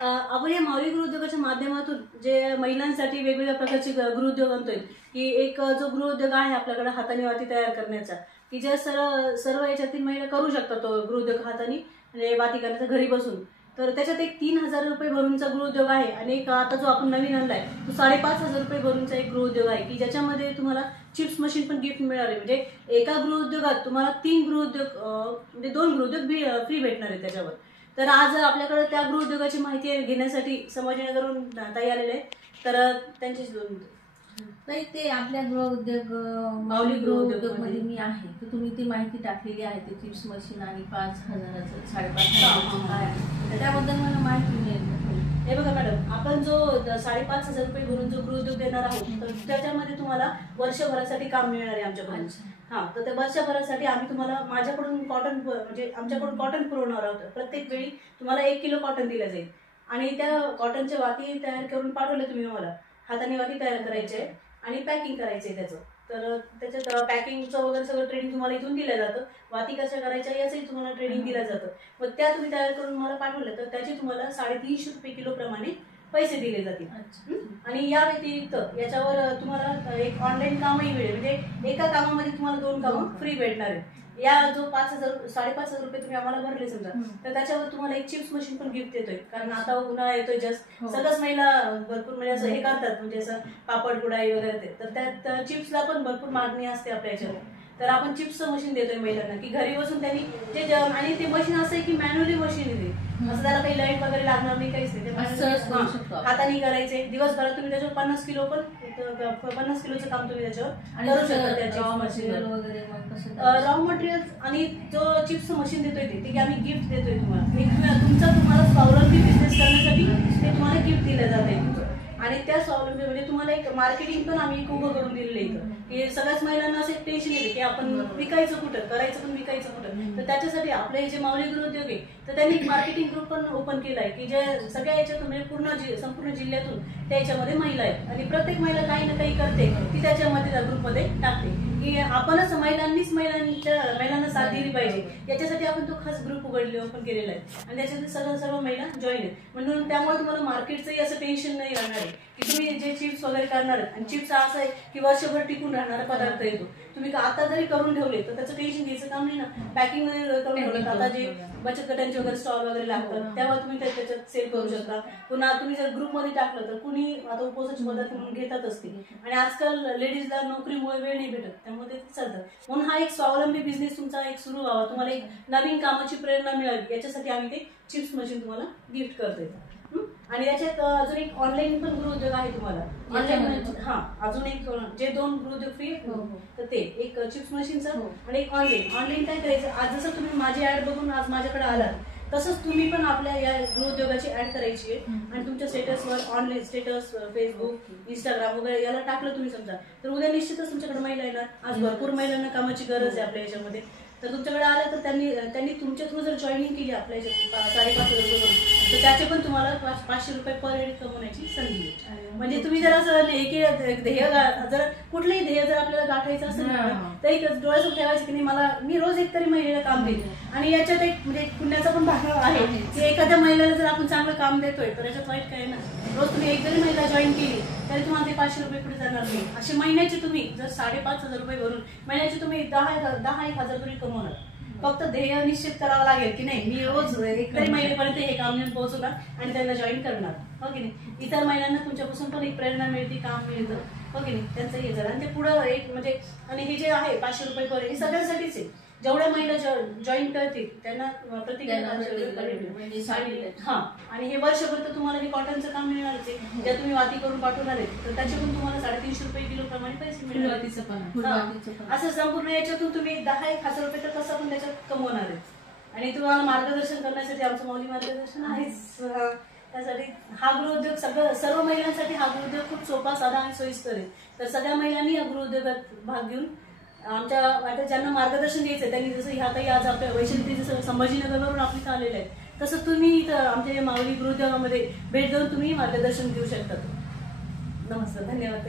आपण या माऊली गृहोद्योगाच्या माध्यमातून जे महिलांसाठी वेगवेगळ्या प्रकारचे गृहोद्योग आणतोय की एक जो गृहोद्योग आहे आपल्याकडे हाताने वाती तयार करण्याचा की जे सर्व याच्यातील महिला करू शकतात तो गृहोद्योग हाताने म्हणजे वाती करण्याचा घरी बसून. तर त्याच्यात एक 3,000 रुपये भरूनचा गृहोद्योग आहे आणि एक आता जो आपण नवीन आणलाय तो 5,500 रुपये भरूनचा एक गृहोद्योग आहे की ज्याच्यामध्ये तुम्हाला चिप्स मशीन पण गिफ्ट मिळणार आहे. म्हणजे एका गृहोद्योगात तुम्हाला 3 गृहोद्योग म्हणजे 2 गृहोद्योग फ्री भेटणार आहे त्याच्यावर. तर आज आपल्याकडे त्या गृहोद्योगाची माहिती घेण्यासाठी संभाजीनगरहून ताई आलेले आहे. तर त्यांच्याशी दोन नाही ते आपल्या गृहोद्योग माऊली गृहोद्योग मध्ये मी आहे तर तुम्ही ती माहिती टाकलेली आहे ते चिप्स मशीन आणि 5,000चं 5,500 काय आहे त्याबद्दल मला माहिती मिळेल. हे बघा मॅडम, आपण जो 5,500 रुपये भरून जो गृहोद्योग देणार आहोत तर त्याच्यामध्ये तुम्हाला वर्षभरासाठी काम मिळणार आहे आमच्याकडून. हा, तर त्या वर्षभरासाठी आम्ही तुम्हाला माझ्याकडून कॉटन म्हणजे आमच्याकडून कॉटन पुरवणार आहोत. प्रत्येक वेळी तुम्हाला 1 किलो कॉटन दिलं जाईल आणि त्या कॉटनच्या वाती तयार करून पाठवले तुम्ही मला. हाताने वाती तयार करायचे आणि पॅकिंग करायचे त्याचं. तर त्याच्यात पॅकिंगचं वगैरे सगळं ट्रेनिंग तुम्हाला इथून दिलं जातं. वाती कशा करायच्या याचंही तुम्हाला ट्रेनिंग दिलं जातं. मग त्या तुम्ही तयार करून मला पाठवलं तर त्याची तुम्हाला 350 रुपये किलो प्रमाणे पैसे दिले जातील. आणि या व्यतिरिक्त याच्यावर तुम्हाला एक ऑनलाईन कामही मिळेल. म्हणजे एका कामामध्ये तुम्हाला 2 कामं फ्री भेटणार आहे. या जो 5,500 रुपये तुम्ही आम्हाला भरले समजा तर त्याच्यावर तुम्हाला एक चिप्स मशीन पण गिफ्ट देतोय. कारण आता उन्हाळा येतोय जस्ट सगळ्याच महिला भरपूर म्हणजे असं हे करतात म्हणजे असं पापड कुडाई वगैरे तर त्यात चिप्सला पण भरपूर मागणी असते आपल्या याच्यावर. तर आपण चिप्सचं मशीन देतोय महिलांना की घरी बसून त्यांनी जे आणि ते मशीन असं आहे की मॅन्युअली मशीन आहे. असं त्याला काही लाईट वगैरे लागणार नाही काहीच नाही. हाताने करायचे दिवसभरात तुम्ही त्याच्यावर 50 किलो पण 50 किलोचं काम तुम्ही त्याच्यावर करू शकता. रॉ मटेरियल आणि जो चिप्स मशीन देतोय ते आम्ही गिफ्ट देतोय तुम्हाला. तुम्हाला स्वावलंबी बिझनेस करण्यासाठी ते तुम्हाला गिफ्ट दिलं जाते. आणि त्या स्वावलंबी म्हणजे तुम्हाला एक मार्केटिंग पण आम्ही एक उभं करून दिलेलं इथं की सगळ्याच महिलांना असं एक टेन्शन येते की आपण विकायचं कुठं करायचं पण विकायचं कुठं. तर त्याच्यासाठी आपले जे माऊली गृहोद्योग आहे तर त्यांनी एक मार्केटिंग ग्रुप पण ओपन केला आहे की जे सगळ्या याच्यातून म्हणजे संपूर्ण जिल्ह्यातून त्याच्यामध्ये महिला आहेत आणि प्रत्येक महिला काही ना काही करते ती त्याच्यामध्ये त्या ग्रुपमध्ये टाकते की आपणच महिलांना साथ दिली पाहिजे. याच्यासाठी आपण तो खास ग्रुप ओपन केलेला आहे आणि त्याच्यात सर्व महिला जॉईन आहेत. म्हणून त्यामुळे तुम्हाला मार्केटचंही असं टेन्शन नाही राहणार आहे की तुम्ही जे चिप्स वगैरे करणार आणि चिप्स असं आहे की वर्षभर टिकून राहणारा पदार्थ येतो. तुम्ही आता जरी करून ठेवले तर त्याचं टेन्शन घ्यायचं काम नाही ना. पॅकिंग वगैरे करून ठेवलं आता जे बचत गटांचे वगैरे स्टॉल वगैरे लागतात तेव्हा तुम्ही त्याच्यात सेल करू शकता. पुन्हा तुम्ही जर ग्रुपमध्ये टाकलं तर कुणी आता उपवासाचे पदार्थ म्हणून घेतात असते आणि आजकाल लेडीजला नोकरीमुळे वेळ नाही भेटत त्यामुळे ते चालतं. म्हणून हा एक स्वावलंबी बिझनेस तुमचा एक सुरू व्हावा तुम्हाला एक नवीन कामाची प्रेरणा मिळावी याच्यासाठी आम्ही ते चिप्स मशीन तुम्हाला गिफ्ट करतोय. आणि याच्यात अजून एक ऑनलाईन पण गृहोद्योग आहे तुम्हाला. ऑनलाईन अजून एक जे 2 गृहोद्योग फ्री तर ते एक चिप्स मशीनचं आणि एक ऑनलाईन काय करायचं. आज जसं तुम्ही माझी ऍड बघून आज माझ्याकडे आलात तसंच तुम्ही पण आपल्या या गृहोद्योगाची ऍड करायची आहे आणि तुमच्या स्टेटसवर ऑनलाईन स्टेटस फेसबुक इंस्टाग्राम वगैरे याला टाकलं तुम्ही समजा तर उद्या निश्चितच तुमच्याकडे महिला येणार. आज भरपूर महिलांना कामाची गरज आहे आपल्या याच्यामध्ये. तर तुमच्याकडे आलं तर त्यांनी तुमच्या थ्रू जर जॉईनिंग केली आपल्या याच्यात 5,500 रुपये तर त्याचे पण तुम्हाला 500 रुपये पर हेड कमवण्याची संधी आहे. म्हणजे तुम्ही जर असं ध्येय जर कुठलंही ध्येय जर आपल्याला गाठायचं असेल तर एक डोळ्यासमोर ठेवायचं की नाही मी रोज एक तरी महिलेला काम देईल. आणि याच्यात एक म्हणजे पुण्याचा पण भाग आहे की एखाद्या महिलेला जर आपण चांगलं काम देतोय तर याच्यात वाईट काय ना. रोज तुम्ही एक जरी महिला जॉईन केली तरी तुम्हाला ते 500 रुपये पुढे जाणार नाही. असे महिन्याचे तुम्ही जर 5,500 रुपये भरून महिन्याचे तुम्ही 10,000 तरी कमवणार. फक्त ध्येय निश्चित करावं लागेल की नाही मी रोज एकतरी महिलेपर्यंत हे काम नेऊन पोहोचवणार आणि त्यांना जॉईन करणार. हो की नाही. इतर महिलांना तुमच्यापासून पण एक प्रेरणा मिळते काम मिळतं. हो की नाही. त्यांचं हे झालं आणि ते पुढं एक म्हणजे आणि हे जे आहे 500 रुपये पर हे सगळ्यांसाठीच आहे. जेवढ्या महिला जॉईन करतील त्यांना प्रत्येक आणि हे वर्षभर तर तुम्हाला हे कॉटनचं काम मिळणारच आहे. ज्या तुम्ही वाती करून पाठवणार आहेत तर त्याच्यातून तुम्हाला 350 रुपये किलो प्रमाणे पैसे मिळणार. असं संपूर्ण याच्यातून तुम्ही 10,000 रुपये तर कसं पण त्याच्यात कमवणार आहे. आणि तुम्हाला मार्गदर्शन करण्यासाठी आमचं माऊली मार्गदर्शन आहेच. त्यासाठी हा गृहोद्योग सर्व महिलांसाठी हा गृहोद्योग खूप सोपा साधा आणि सोयीस्कर आहे. तर सगळ्या महिलांनी या गृहोद्योगात भाग घेऊन आमच्या वाट्यात ज्यांना मार्गदर्शन घ्यायचं त्यांनी जसं ह्यातही आज आपल्या वैशाली जसं संभाजीनगरवरून आपली आलेलं आहे तसंच तुम्ही इथं आमच्या माऊली गृहोद्योगामध्ये भेट देऊन तुम्ही मार्गदर्शन घेऊ शकता. नमस्कार, धन्यवाद.